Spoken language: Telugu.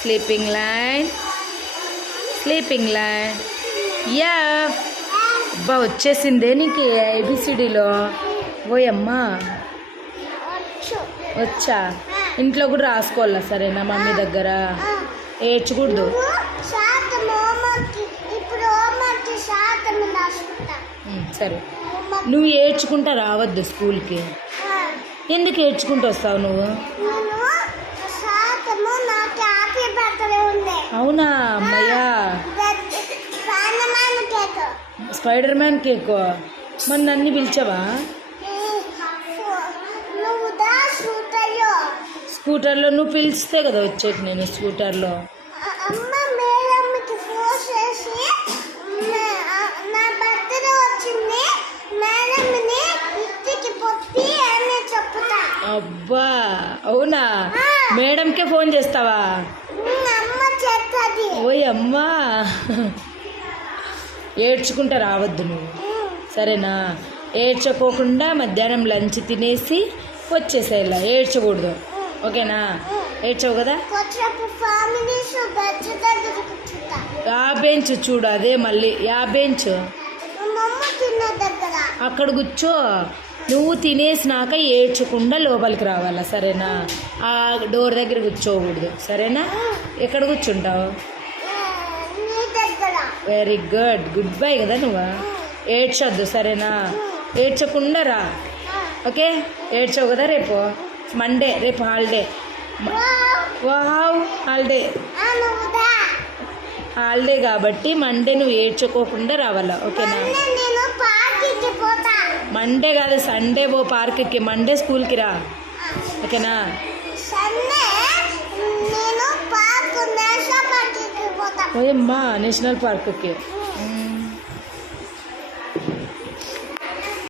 Sleeping line F. అబ్బా వచ్చేసిందే నీకు ఏబిసిడిలో. ఓయమ్మా వచ్చా. ఇంట్లో కూడా రాసుకోవాలా సరేనా మమ్మీ దగ్గర? ఏడ్చకూడదు. సరే నువ్వు ఏడ్చుకుంటా రావద్దు స్కూల్కి. ఎందుకు ఏడ్చుకుంటూ వస్తావు నువ్వు? అవునా అమ్మయ్యా, స్పైడర్ మ్యాన్ కేక్. మరి నన్ను పిలిచావా? స్కూటర్లో నువ్వు పిలిస్తే కదా వచ్చేది నేను స్కూటర్లో. అబ్బా అవునా, మేడంకే ఫోన్ చేస్తావా? ఓయ్ అమ్మా, ఏడ్చుకుంటా రావద్దు నువ్వు సరేనా? ఏడ్చుకోకుండా మధ్యాహ్నం లంచ్ తినేసి వచ్చేసేలా, ఏడ్చకూడదు ఓకేనా? ఏడ్చవు కదా? ఆ బెంచ్ చూడు, అదే మళ్ళీ యా బెంచ్ అక్కడ కూర్చో. నువ్వు తినేసినాక ఏడ్చకుండా లోపలికి రావాలా సరేనా? ఆ డోర్ దగ్గర కూర్చోకూడదు సరేనా? ఎక్కడ కూర్చుంటావు? వెరీ గుడ్, గుడ్ బై కదా నువ్వు. ఏడ్చొద్దు సరేనా? ఏడ్చకుండా రా ఓకే? ఏడ్చవు కదా? రేపు మండే, రేపు హాలిడే. వావ్ హాలిడే కాబట్టి మండే నువ్వు ఏడ్చుకోకుండా రావాలా ఓకేనా? మండే కాదు సండే పో పార్క్కి, మండే స్కూల్కి రా ఓకేనా? ఓయమ్మా నేషనల్ పార్క్కి